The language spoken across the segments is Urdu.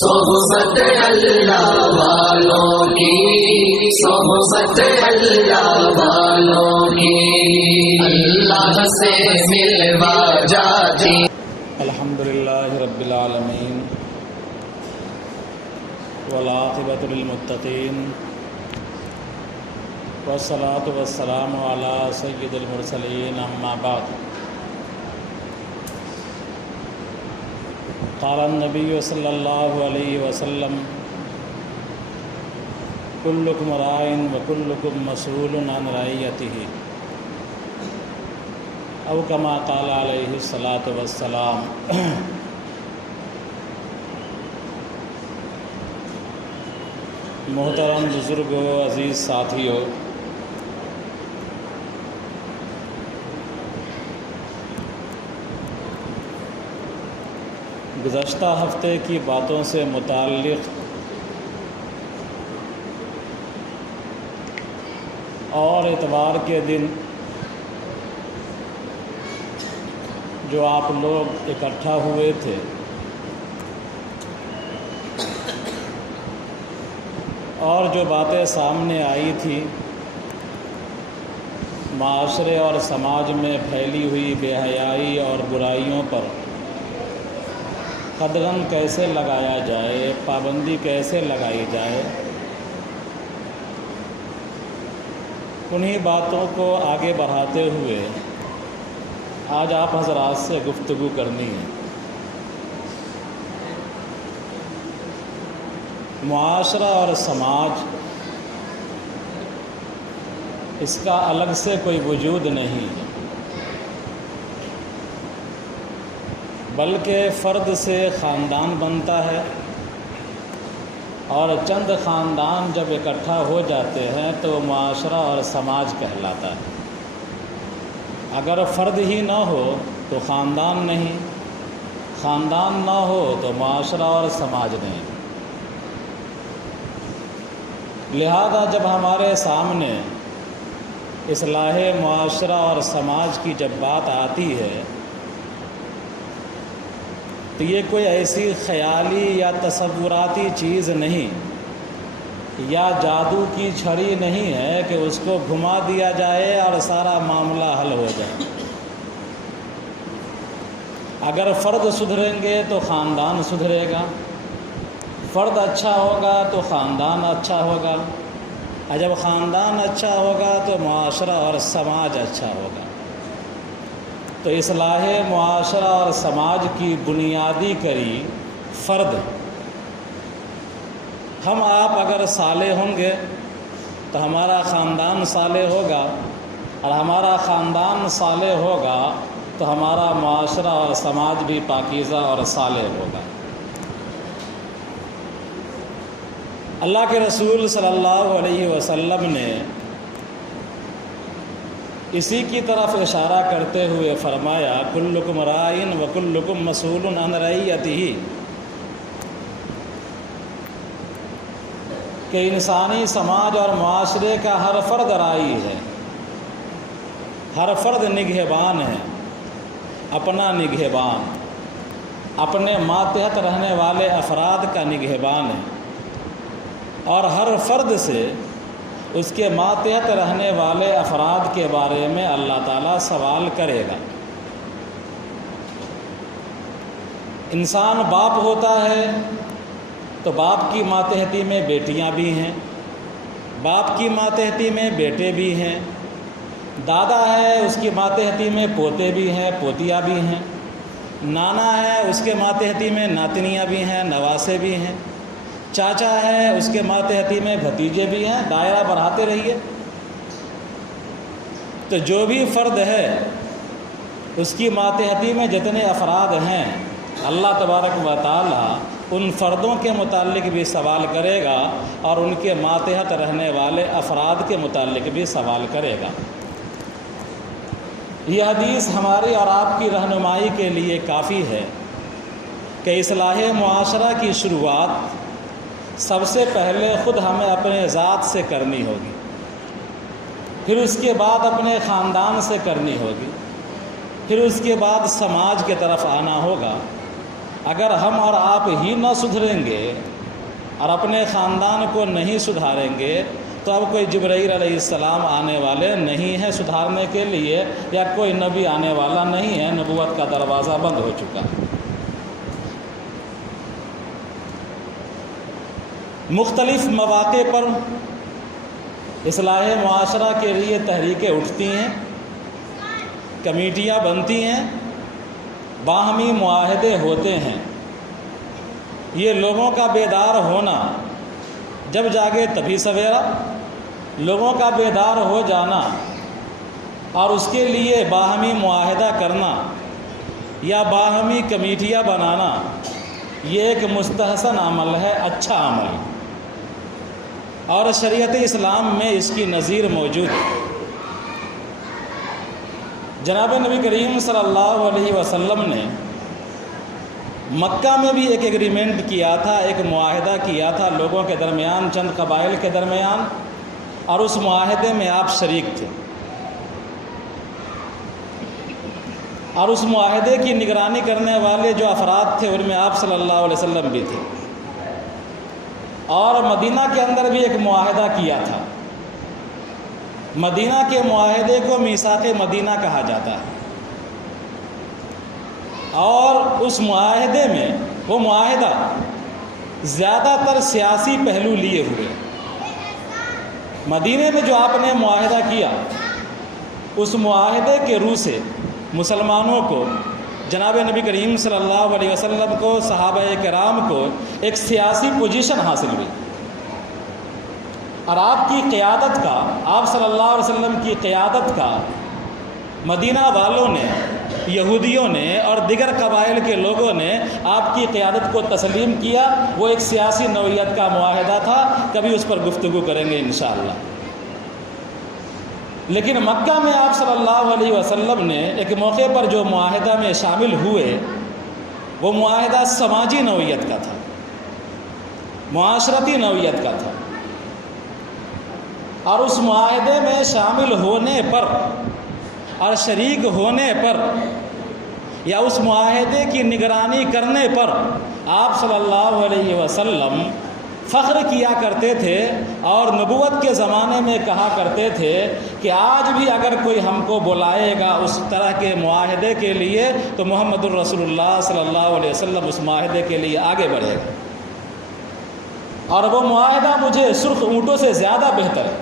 صحبت اللہ والوں کی، صحبت اللہ والوں کی، اللہ سے ملوا جاتی۔ الحمدللہ رب العالمین والعاقبۃ للمتقین والصلاۃ والسلام علی سید المرسلین، اما بعد۔ قال النبی صلی اللہ علیہ وسلم: کلکم راع وکلکم مسئول عن رعیتہ، او کما قال علیہ الصلاۃ والسلام۔ محترم بزرگوں، عزیز ساتھیوں، گزشتہ ہفتے کی باتوں سے متعلق اور اتوار کے دن جو آپ لوگ اکٹھا ہوئے تھے، اور جو باتیں سامنے آئی تھی معاشرے اور سماج میں پھیلی ہوئی بے حیائی اور برائیوں پر قدغن کیسے لگایا جائے، پابندی کیسے لگائی جائے، انہی باتوں کو آگے بڑھاتے ہوئے آج آپ حضرات سے گفتگو کرنی ہے۔ معاشرہ اور سماج، اس کا الگ سے کوئی وجود نہیں ہے، بلکہ فرد سے خاندان بنتا ہے، اور چند خاندان جب اکٹھا ہو جاتے ہیں تو معاشرہ اور سماج کہلاتا ہے۔ اگر فرد ہی نہ ہو تو خاندان نہیں، خاندان نہ ہو تو معاشرہ اور سماج نہیں۔ لہذا جب ہمارے سامنے اصلاح معاشرہ اور سماج کی جب بات آتی ہے تو یہ کوئی ایسی خیالی یا تصوراتی چیز نہیں، یا جادو کی چھڑی نہیں ہے کہ اس کو گھما دیا جائے اور سارا معاملہ حل ہو جائے۔ اگر فرد سدھریں گے تو خاندان سدھرے گا، فرد اچھا ہوگا تو خاندان اچھا ہوگا، اور جب خاندان اچھا ہوگا تو معاشرہ اور سماج اچھا ہوگا۔ تو اصلاح معاشرہ اور سماج کی بنیادی کڑی فرد۔ ہم آپ اگر صالح ہوں گے تو ہمارا خاندان صالح ہوگا، اور ہمارا خاندان صالح ہوگا تو ہمارا معاشرہ اور سماج بھی پاکیزہ اور صالح ہوگا۔ اللہ کے رسول صلی اللہ علیہ وسلم نے اسی کی طرف اشارہ کرتے ہوئے فرمایا: کلکم راع وکلکم مسئول عن رعیتہ، کہ انسانی سماج اور معاشرے کا ہر فرد راعی ہے، ہر فرد نگہبان ہے، اپنا نگہبان، اپنے ماتحت رہنے والے افراد کا نگہبان ہے، اور ہر فرد سے اس کے ماتحت رہنے والے افراد کے بارے میں اللہ تعالیٰ سوال کرے گا۔ انسان باپ ہوتا ہے تو باپ کی ماتحتی میں بیٹیاں بھی ہیں، باپ کی ماتحتی میں بیٹے بھی ہیں، دادا ہے اس کی ماتحتی میں پوتے بھی ہیں، پوتیاں بھی ہیں، نانا ہے اس کے ماتحتی میں ناتنیاں بھی ہیں، نواسے بھی ہیں، چاچا ہے اس کے ماتحتی میں بھتیجے بھی ہیں، دائرہ بڑھاتے رہیے۔ تو جو بھی فرد ہے اس کی ماتحتی میں جتنے افراد ہیں، اللہ تبارک و تعالی ان فردوں کے متعلق بھی سوال کرے گا، اور ان کے ماتحت رہنے والے افراد کے متعلق بھی سوال کرے گا۔ یہ حدیث ہماری اور آپ کی رہنمائی کے لیے کافی ہے کہ اصلاح معاشرہ کی شروعات سب سے پہلے خود ہمیں اپنے ذات سے کرنی ہوگی، پھر اس کے بعد اپنے خاندان سے کرنی ہوگی، پھر اس کے بعد سماج کی طرف آنا ہوگا، اگر ہم اور آپ ہی نہ سدھریں گے اور اپنے خاندان کو نہیں سدھاریں گے تو اب کوئی جبرائیل علیہ السلام آنے والے نہیں ہیں سدھارنے کے لیے، یا کوئی نبی آنے والا نہیں ہے، نبوت کا دروازہ بند ہو چکا۔ مختلف مواقع پر اصلاح معاشرہ کے لیے تحریکیں اٹھتی ہیں، کمیٹیاں بنتی ہیں، باہمی معاہدے ہوتے ہیں۔ یہ لوگوں کا بیدار ہونا، جب جاگے تبھی سویرا، لوگوں کا بیدار ہو جانا اور اس کے لیے باہمی معاہدہ کرنا یا باہمی کمیٹیاں بنانا، یہ ایک مستحسن عمل ہے، اچھا عمل، اور شریعت اسلام میں اس کی نظیر موجود ہے۔ جناب نبی کریم صلی اللہ علیہ وسلم نے مکہ میں بھی ایک ایگریمنٹ کیا تھا، ایک معاہدہ کیا تھا لوگوں کے درمیان، چند قبائل کے درمیان، اور اس معاہدے میں آپ شریک تھے، اور اس معاہدے کی نگرانی کرنے والے جو افراد تھے ان میں آپ صلی اللہ علیہ وسلم بھی تھے۔ اور مدینہ کے اندر بھی ایک معاہدہ کیا تھا۔ مدینہ کے معاہدے کو میثاق مدینہ کہا جاتا ہے، اور اس معاہدے میں وہ معاہدہ زیادہ تر سیاسی پہلو لیے ہوئے۔ مدینے میں جو آپ نے معاہدہ کیا، اس معاہدے کے روح سے مسلمانوں کو، جناب نبی کریم صلی اللہ علیہ وسلم کو، صحابہ کرام کو ایک سیاسی پوزیشن حاصل ہوئی، اور آپ کی قیادت کا، آپ صلی اللہ علیہ وسلم کی قیادت کا مدینہ والوں نے، یہودیوں نے اور دیگر قبائل کے لوگوں نے آپ کی قیادت کو تسلیم کیا۔ وہ ایک سیاسی نوعیت کا معاہدہ تھا، کبھی اس پر گفتگو کریں گے انشاءاللہ۔ لیکن مکہ میں آپ صلی اللہ علیہ وسلم نے ایک موقع پر جو معاہدہ میں شامل ہوئے، وہ معاہدہ سماجی نوعیت کا تھا، معاشرتی نوعیت کا تھا، اور اس معاہدے میں شامل ہونے پر اور شریک ہونے پر یا اس معاہدے کی نگرانی کرنے پر آپ صلی اللہ علیہ وسلم فخر کیا کرتے تھے، اور نبوت کے زمانے میں کہا کرتے تھے کہ آج بھی اگر کوئی ہم کو بلائے گا اس طرح کے معاہدے کے لیے تو محمد الرسول اللہ صلی اللہ علیہ وسلم اس معاہدے کے لیے آگے بڑھے گا، اور وہ معاہدہ مجھے سرخ اونٹوں سے زیادہ بہتر ہے۔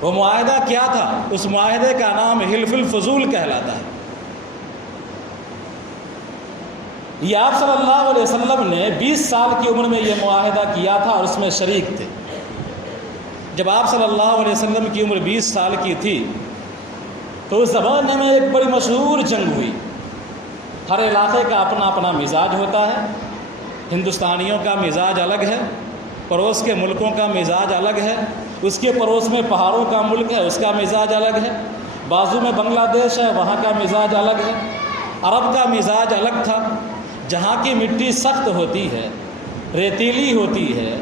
وہ معاہدہ کیا تھا؟ اس معاہدے کا نام حلف الفضول کہلاتا ہے۔ یہ آپ صلی اللہ علیہ وسلم نے 20 سال کی عمر میں یہ معاہدہ کیا تھا اور اس میں شریک تھے۔ جب آپ صلی اللہ علیہ وسلم کی عمر 20 سال کی تھی تو اس زمانے میں ایک بڑی مشہور جنگ ہوئی۔ ہر علاقے کا اپنا اپنا مزاج ہوتا ہے، ہندوستانیوں کا مزاج الگ ہے، پڑوس کے ملکوں کا مزاج الگ ہے، اس کے پڑوس میں پہاڑوں کا ملک ہے، اس کا مزاج الگ ہے، بازو میں بنگلہ دیش ہے، وہاں کا مزاج الگ ہے۔ عرب کا مزاج الگ تھا، جہاں کی مٹی سخت ہوتی ہے، ریتیلی ہوتی ہے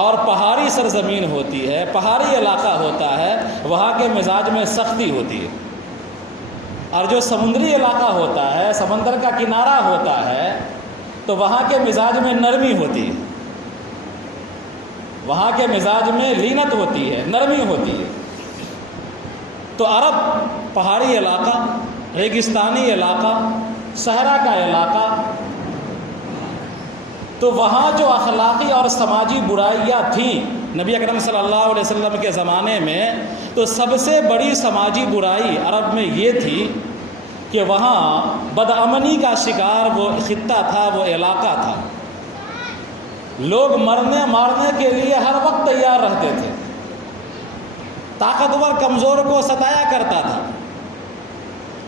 اور پہاڑی سرزمین ہوتی ہے، پہاڑی علاقہ ہوتا ہے، وہاں کے مزاج میں سختی ہوتی ہے، اور جو سمندری علاقہ ہوتا ہے، سمندر کا کنارہ ہوتا ہے، تو وہاں کے مزاج میں نرمی ہوتی ہے، وہاں کے مزاج میں لینت ہوتی ہے، نرمی ہوتی ہے۔ تو عرب پہاڑی علاقہ، ریگستانی علاقہ، صحرا کا علاقہ، تو وہاں جو اخلاقی اور سماجی برائیاں تھیں نبی اکرم صلی اللہ علیہ وسلم کے زمانے میں، تو سب سے بڑی سماجی برائی عرب میں یہ تھی کہ وہاں بدامنی کا شکار وہ خطہ تھا، وہ علاقہ تھا۔ لوگ مرنے مارنے کے لیے ہر وقت تیار رہتے تھے، طاقتور کمزور کو ستایا کرتا تھا،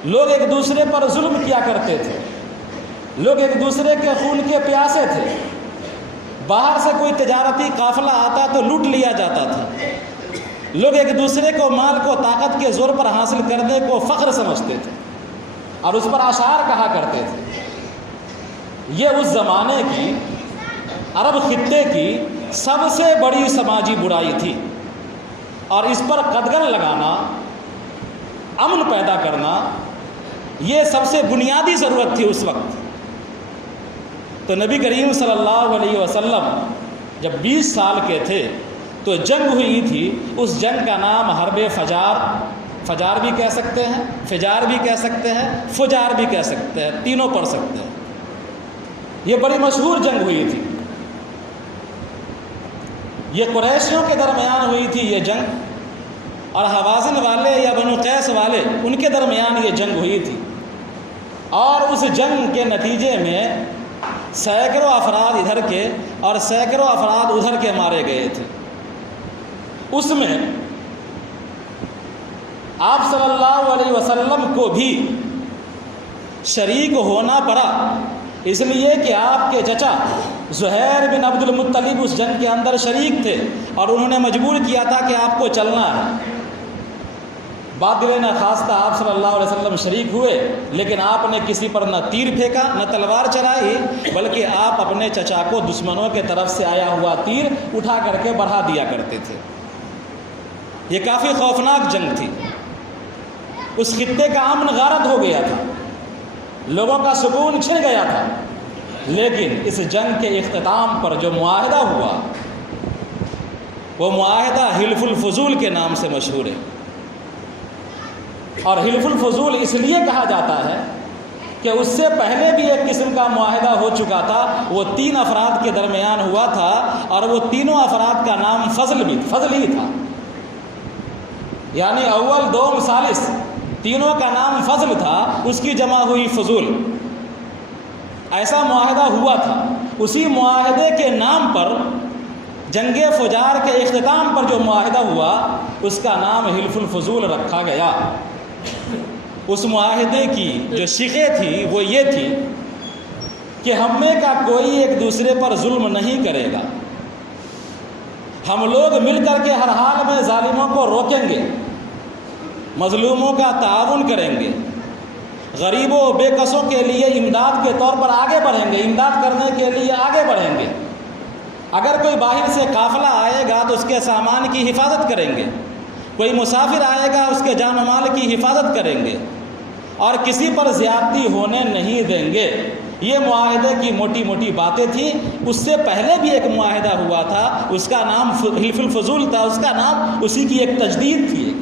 لوگ ایک دوسرے پر ظلم کیا کرتے تھے، لوگ ایک دوسرے کے خون کے پیاسے تھے، باہر سے کوئی تجارتی قافلہ آتا تو لوٹ لیا جاتا تھا، لوگ ایک دوسرے کو مال کو طاقت کے زور پر حاصل کرنے کو فخر سمجھتے تھے اور اس پر اشعار کہا کرتے تھے۔ یہ اس زمانے کی عرب خطے کی سب سے بڑی سماجی برائی تھی، اور اس پر قدغن لگانا، امن پیدا کرنا یہ سب سے بنیادی ضرورت تھی اس وقت۔ تو نبی کریم صلی اللہ علیہ وسلم جب 20 سال کے تھے تو جنگ ہوئی تھی، اس جنگ کا نام حرب فجار، فجار بھی کہہ سکتے ہیں، فجار بھی کہہ سکتے ہیں، فجار بھی کہہ سکتے ہیں، تینوں پڑھ سکتے ہیں۔ یہ بڑی مشہور جنگ ہوئی تھی، یہ قریشیوں کے درمیان ہوئی تھی یہ جنگ، اور حوازن والے یا بنو قیس والے ان کے درمیان یہ جنگ ہوئی تھی، اور اس جنگ کے نتیجے میں سینکڑوں افراد ادھر کے اور سینکڑوں افراد ادھر کے مارے گئے تھے۔ اس میں آپ صلی اللہ علیہ وسلم کو بھی شریک ہونا پڑا، اس لیے کہ آپ کے چچا زہیر بن عبد المطلب اس جنگ کے اندر شریک تھے اور انہوں نے مجبور کیا تھا کہ آپ کو چلنا ہے۔ بات دل نخواستہ آپ صلی اللہ علیہ وسلم شریک ہوئے، لیکن آپ نے کسی پر نہ تیر پھینکا نہ تلوار چلائی، بلکہ آپ اپنے چچا کو دشمنوں کے طرف سے آیا ہوا تیر اٹھا کر کے بڑھا دیا کرتے تھے۔ یہ کافی خوفناک جنگ تھی، اس خطے کا امن غارت ہو گیا تھا، لوگوں کا سکون چھن گیا تھا، لیکن اس جنگ کے اختتام پر جو معاہدہ ہوا وہ معاہدہ حلف الفضول کے نام سے مشہور ہے، اور حلف الفضول اس لیے کہا جاتا ہے کہ اس سے پہلے بھی ایک قسم کا معاہدہ ہو چکا تھا، وہ 3 افراد کے درمیان ہوا تھا، اور وہ تینوں افراد کا نام فضل ہی تھا، یعنی اول دوم ثالث تینوں کا نام فضل تھا، اس کی جمع ہوئی فضول۔ ایسا معاہدہ ہوا تھا، اسی معاہدے کے نام پر جنگ فجار کے اختتام پر جو معاہدہ ہوا اس کا نام حلف الفضول رکھا گیا۔ اس معاہدے کی جو شقیں تھی وہ یہ تھی کہ ہم میں کا کوئی ایک دوسرے پر ظلم نہیں کرے گا، ہم لوگ مل کر کے ہر حال میں ظالموں کو روکیں گے، مظلوموں کا تعاون کریں گے، غریبوں و بے کسوں کے لیے امداد کے طور پر آگے بڑھیں گے، امداد کرنے کے لیے آگے بڑھیں گے، اگر کوئی باہر سے قافلہ آئے گا تو اس کے سامان کی حفاظت کریں گے، کوئی مسافر آئے گا اس کے جان و مال کی حفاظت کریں گے، اور کسی پر زیادتی ہونے نہیں دیں گے۔ یہ معاہدے کی موٹی موٹی باتیں تھیں۔ اس سے پہلے بھی ایک معاہدہ ہوا تھا، اس کا نام حلف الفضول تھا، اس کا نام اسی کی ایک تجدید تھی۔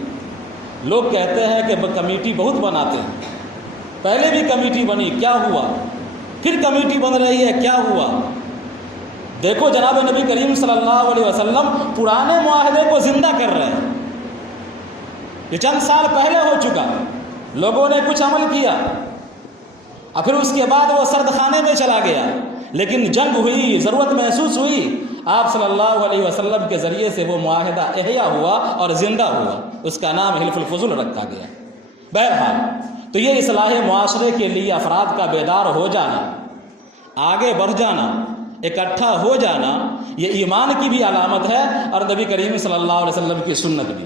لوگ کہتے ہیں کہ کمیٹی بہت بناتے ہیں، پہلے بھی کمیٹی بنی، کیا ہوا؟ پھر کمیٹی بن رہی ہے، کیا ہوا؟ دیکھو جناب نبی کریم صلی اللہ علیہ وسلم پرانے معاہدے کو زندہ کر رہے ہیں، یہ چند سال پہلے ہو چکا، لوگوں نے کچھ عمل کیا اور پھر اس کے بعد وہ سرد خانے میں چلا گیا، لیکن جنگ ہوئی، ضرورت محسوس ہوئی، آپ صلی اللہ علیہ وسلم کے ذریعے سے وہ معاہدہ احیا ہوا اور زندہ ہوا، اس کا نام حلف الفضول رکھا گیا۔ بہرحال تو یہ اصلاح معاشرے کے لیے افراد کا بیدار ہو جانا، آگے بڑھ جانا، اکٹھا ہو جانا، یہ ایمان کی بھی علامت ہے اور نبی کریم صلی اللہ علیہ وسلم کی سنت بھی۔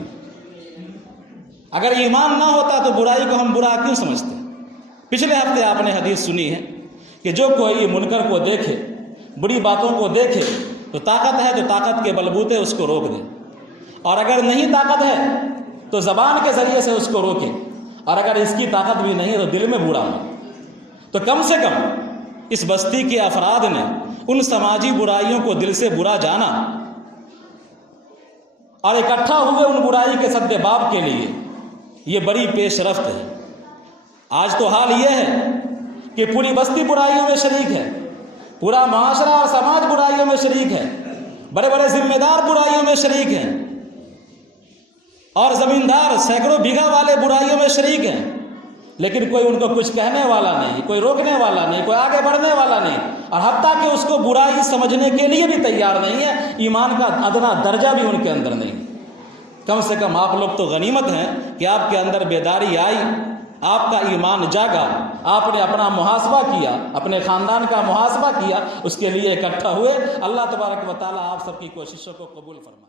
اگر ایمان نہ ہوتا تو برائی کو ہم برا کیوں سمجھتے؟ پچھلے ہفتے آپ نے حدیث سنی ہے کہ جو کوئی منکر کو دیکھے، بری باتوں کو دیکھے تو طاقت ہے تو طاقت کے بلبوتے اس کو روک دے، اور اگر نہیں طاقت ہے تو زبان کے ذریعے سے اس کو روکے، اور اگر اس کی طاقت بھی نہیں تو دل میں برا ہو۔ تو کم سے کم اس بستی کے افراد نے ان سماجی برائیوں کو دل سے برا جانا اور اکٹھا ہوئے ان برائی کے سد باب کے لیے، یہ بڑی پیش رفت ہے۔ آج تو حال یہ ہے کہ پوری بستی برائیوں میں شریک ہے، پورا معاشرہ اور سماج برائیوں میں شریک ہے، بڑے بڑے ذمہ دار برائیوں میں شریک ہیں، اور زمیندار سینکڑوں بیگھہ والے برائیوں میں شریک ہیں، لیکن کوئی ان کو کچھ کہنے والا نہیں، کوئی روکنے والا نہیں، کوئی آگے بڑھنے والا نہیں، اور حتیٰ کہ اس کو برائی سمجھنے کے لیے بھی تیار نہیں ہے، ایمان کا ادنا درجہ بھی ان کے اندر نہیں۔ کم سے کم آپ لوگ تو غنیمت ہیں کہ آپ کے اندر بیداری آئی، آپ کا ایمان جاگا، آپ نے اپنا محاسبہ کیا، اپنے خاندان کا محاسبہ کیا، اس کے لیے اکٹھا ہوئے۔ اللہ تبارک و تعالیٰ آپ سب کی کوششوں کو قبول فرمائے۔